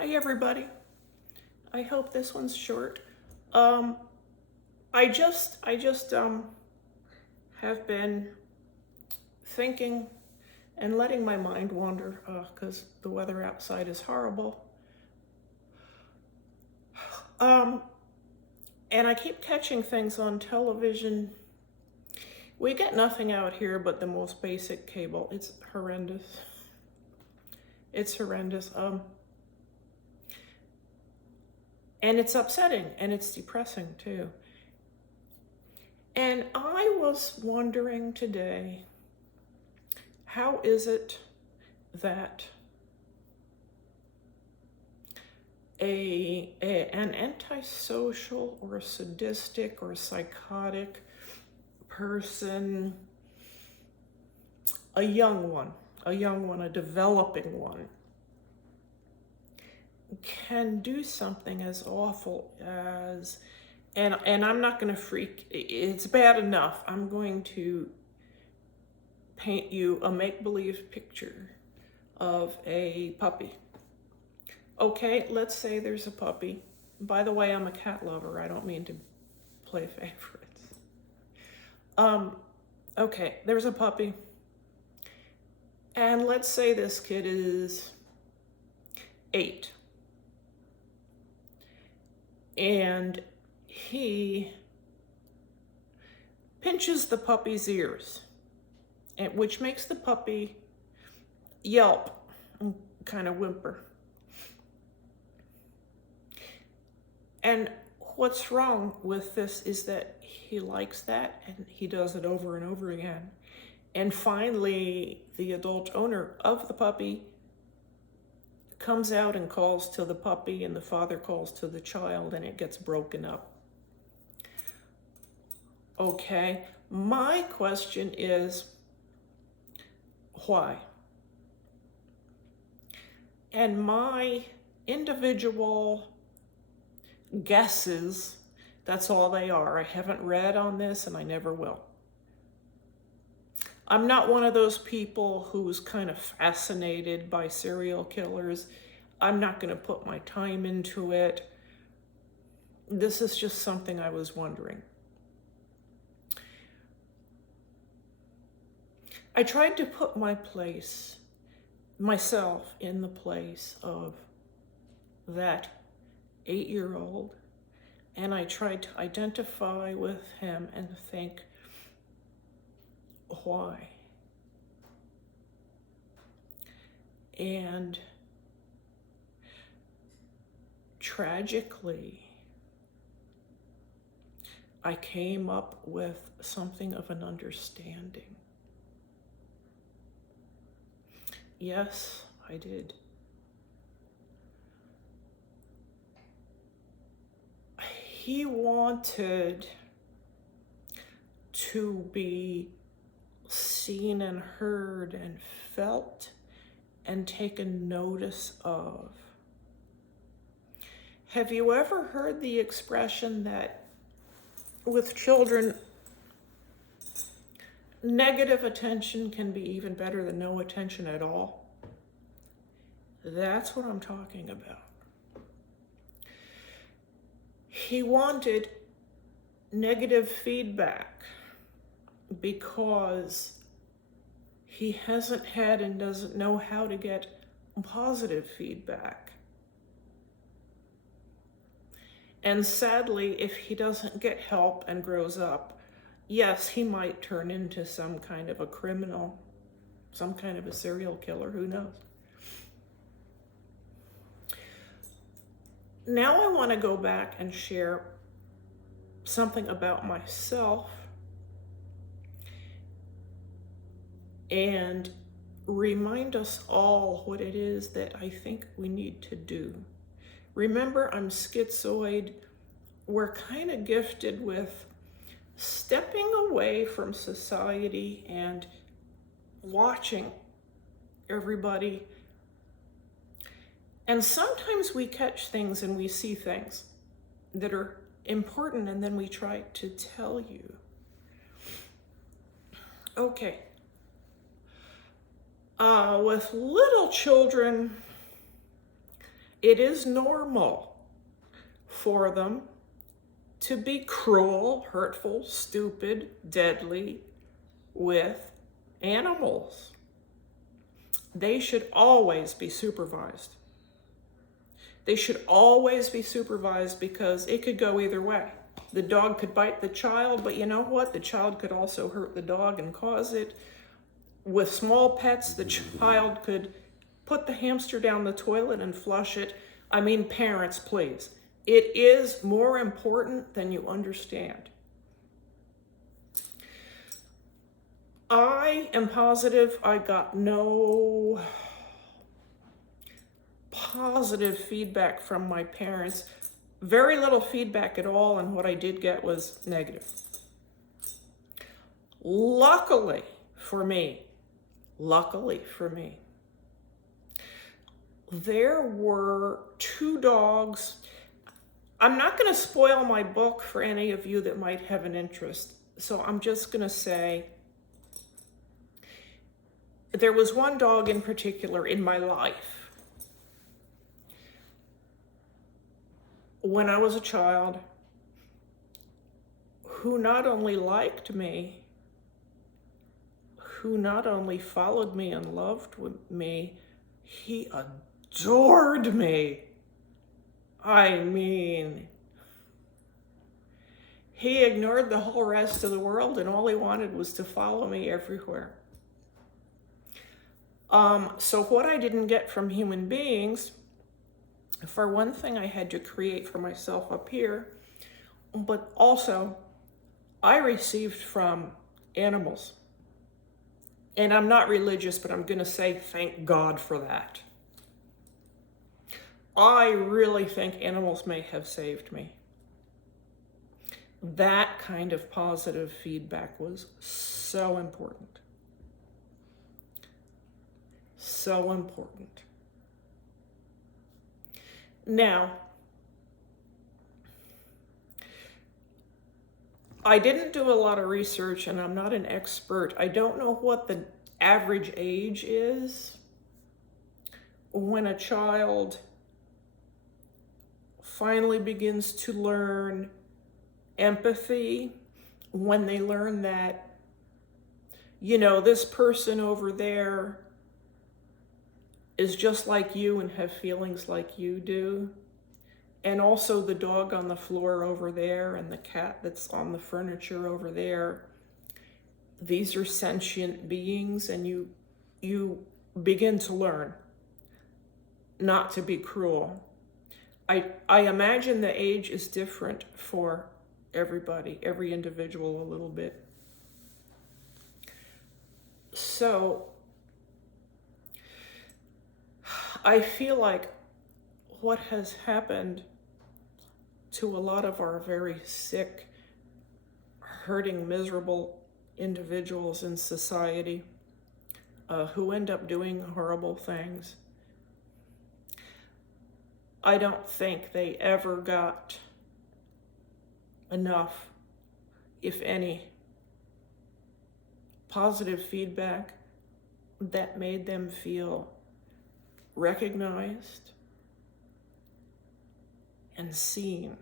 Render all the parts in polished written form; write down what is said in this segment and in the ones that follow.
Hi everybody. I hope this one's short. Um, I just have been thinking and letting my mind wander because the weather outside is horrible. Um, and I keep catching things on television. We get nothing out here but the most basic cable. It's horrendous. It's horrendous. And it's upsetting and it's depressing too. And I was wondering today, how is it that an antisocial or sadistic or psychotic person, a young one, a developing one, can do something as awful as, and I'm not going to freak, it's bad enough. I'm going to paint you a make-believe picture of a puppy. Okay, let's say there's a puppy. By the way, I'm a cat lover. I don't mean to play favorites. Okay, there's a puppy. And let's say this kid is 8. And he pinches the puppy's ears, which makes the puppy yelp and kind of whimper. And what's wrong with this is that he likes that and he does it over and over again. And finally, the adult owner of the puppy comes out and calls to the puppy, and the father calls to the child, and it gets broken up. Okay, my question is, why? And my individual guesses, that's all they are. I haven't read on this and I never will. I'm not one of those people who's kind of fascinated by serial killers. I'm not going to put my time into it. This is just something I was wondering. I tried to put myself in the place of that 8-year-old, and I tried to identify with him and think, why? And tragically, I came up with something of an understanding. Yes, I did. He wanted to be seen and heard and felt and taken notice of. Have you ever heard the expression that with children, negative attention can be even better than no attention at all? That's what I'm talking about. He wanted negative feedback because he hasn't had and doesn't know how to get positive feedback. And sadly, if he doesn't get help and grows up, yes, he might turn into some kind of a criminal, some kind of a serial killer, who knows? Now I want to go back and share something about myself and remind us all what it is that I think we need to do. Remember, I'm schizoid. We're kind of gifted with stepping away from society and watching everybody. And sometimes we catch things and we see things that are important, and then we try to tell you. Okay. With little children, It is normal for them to be cruel, hurtful, stupid, deadly with animals. They should always be supervised. They should always be supervised because it could go either way. The dog could bite the child, but you know what? The child could also hurt the dog and cause it. With small pets, the child could put the hamster down the toilet and flush it. I mean, parents, please. It is more important than you understand. I am positive I got no positive feedback from my parents. Very little feedback at all, and what I did get was negative. Luckily for me, there were 2 dogs. I'm not going to spoil my book for any of you that might have an interest, so I'm just going to say there was 1 dog in particular in my life when I was a child who not only liked me, who not only followed me and loved me, he adored me. I mean, he ignored the whole rest of the world, and all he wanted was to follow me everywhere. So what I didn't get from human beings, for one thing, I had to create for myself up here, but also I received from animals. And I'm not religious, but I'm going to say thank God for that. I really think animals may have saved me. That kind of positive feedback was so important. So important. Now, I didn't do a lot of research, and I'm not an expert. I don't know what the average age is when a child finally begins to learn empathy, when they learn that, you know, this person over there is just like you and have feelings like you do. And also the dog on the floor over there and the cat that's on the furniture over there. These are sentient beings, and you begin to learn not to be cruel. I imagine the age is different for everybody, every individual a little bit. So I feel like what has happened to a lot of our very sick, hurting, miserable individuals in society who end up doing horrible things, I don't think they ever got enough, if any, positive feedback that made them feel recognized and seen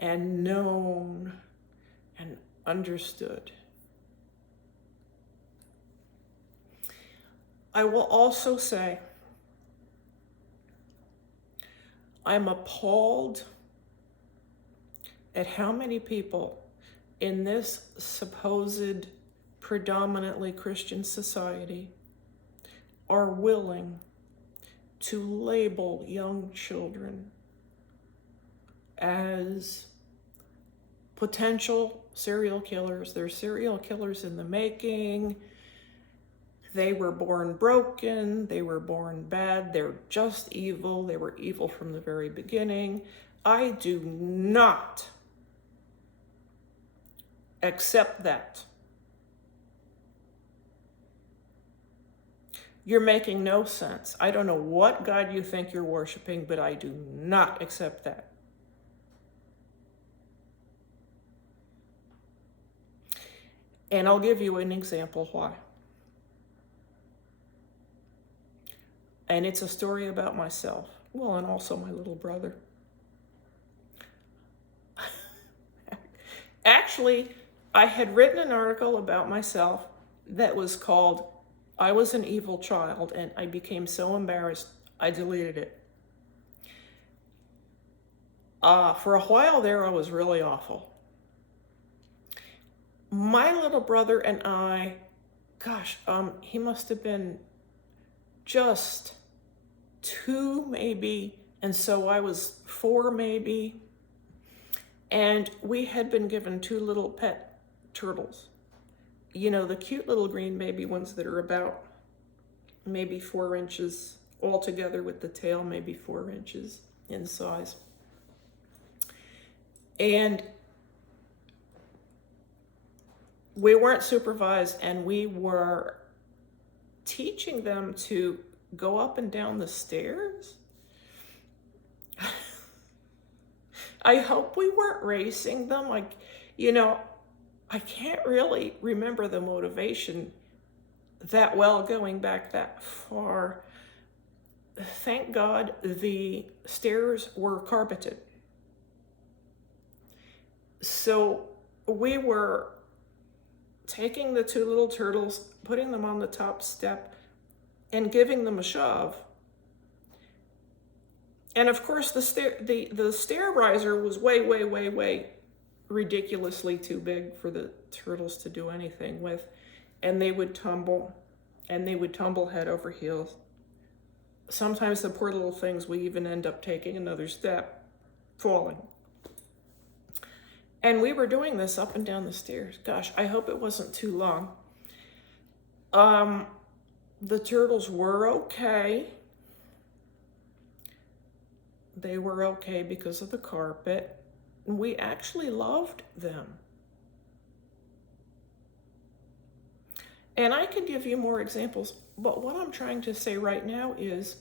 and known and understood. I will also say I'm appalled at how many people in this supposed predominantly Christian society are willing to label young children as potential serial killers. They're serial killers in the making. They were born broken. They were born bad. They're just evil. They were evil from the very beginning. I do not accept that. You're making no sense. I don't know what God you think you're worshiping, but I do not accept that. And I'll give you an example why. And it's a story about myself. Well, and also my little brother. Actually, I had written an article about myself that was called I Was an Evil Child, and I became so embarrassed, I deleted it. For a while there, I was really awful. My little brother and I, gosh, he must have been just 2 maybe, and so I was 4 maybe. And we had been given 2 little pet turtles. You know, the cute little green baby ones that are about maybe 4 inches all together with the tail, maybe 4 inches in size. And we weren't supervised, and we were teaching them to go up and down the stairs. I hope we weren't racing them. Like, you know, I can't really remember the motivation that well going back that far. Thank God the stairs were carpeted. So we were taking the 2 little turtles, putting them on the top step, and giving them a shove. And of course, the stair riser was way ridiculously too big for the turtles to do anything with. And they would tumble, and they would tumble head over heels. Sometimes the poor little things would even end up taking another step, falling. And we were doing this up and down the stairs. Gosh, I hope it wasn't too long. The turtles were okay. They were okay because of the carpet. We actually loved them. And I can give you more examples, but what I'm trying to say right now is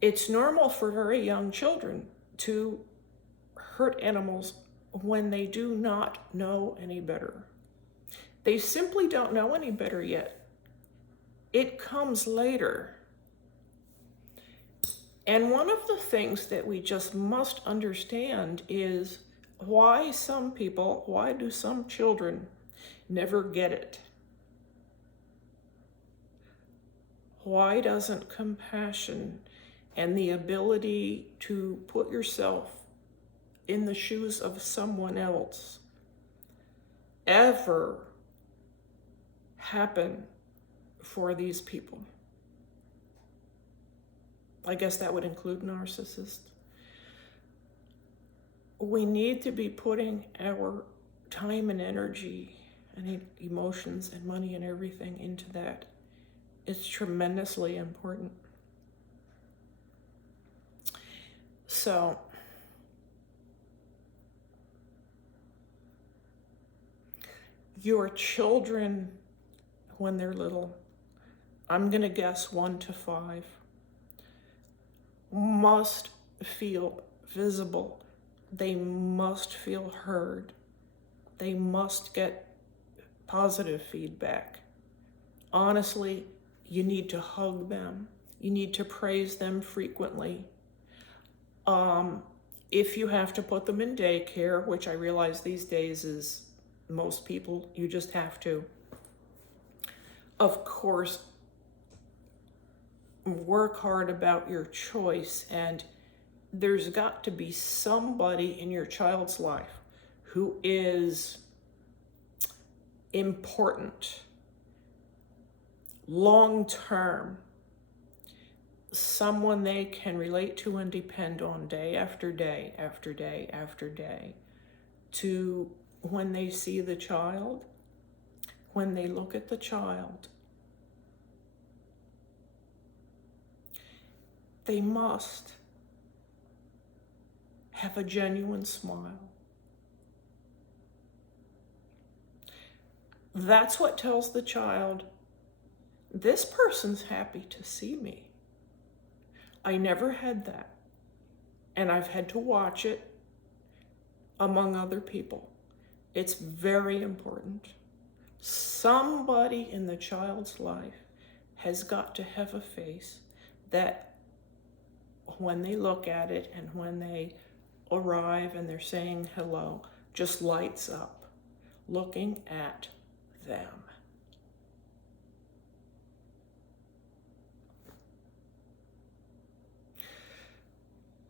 it's normal for very young children to hurt animals when they do not know any better. They simply don't know any better yet. It comes later. And one of the things that we just must understand is why do some children never get it? Why doesn't compassion and the ability to put yourself in the shoes of someone else ever happen for these people? I guess that would include narcissists. We need to be putting our time and energy and emotions and money and everything into that. It's tremendously important. So, your children, when they're little, I'm gonna guess 1 to 5, must feel visible. They must feel heard. They must get positive feedback. Honestly, you need to hug them. You need to praise them frequently. If you have to put them in daycare, which I realize these days is most people, you just have to. Of course, work hard about your choice, and there's got to be somebody in your child's life who is important, long-term, someone they can relate to and depend on day after day after day after day, to when they see the child, when they look at the child, they must have a genuine smile. That's what tells the child, this person's happy to see me. I never had that. And I've had to watch it among other people. It's very important. Somebody in the child's life has got to have a face that when they look at it and when they arrive and they're saying hello, just lights up looking at them.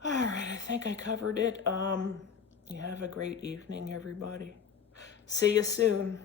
All right, I think I covered it. You have a great evening, everybody. See you soon.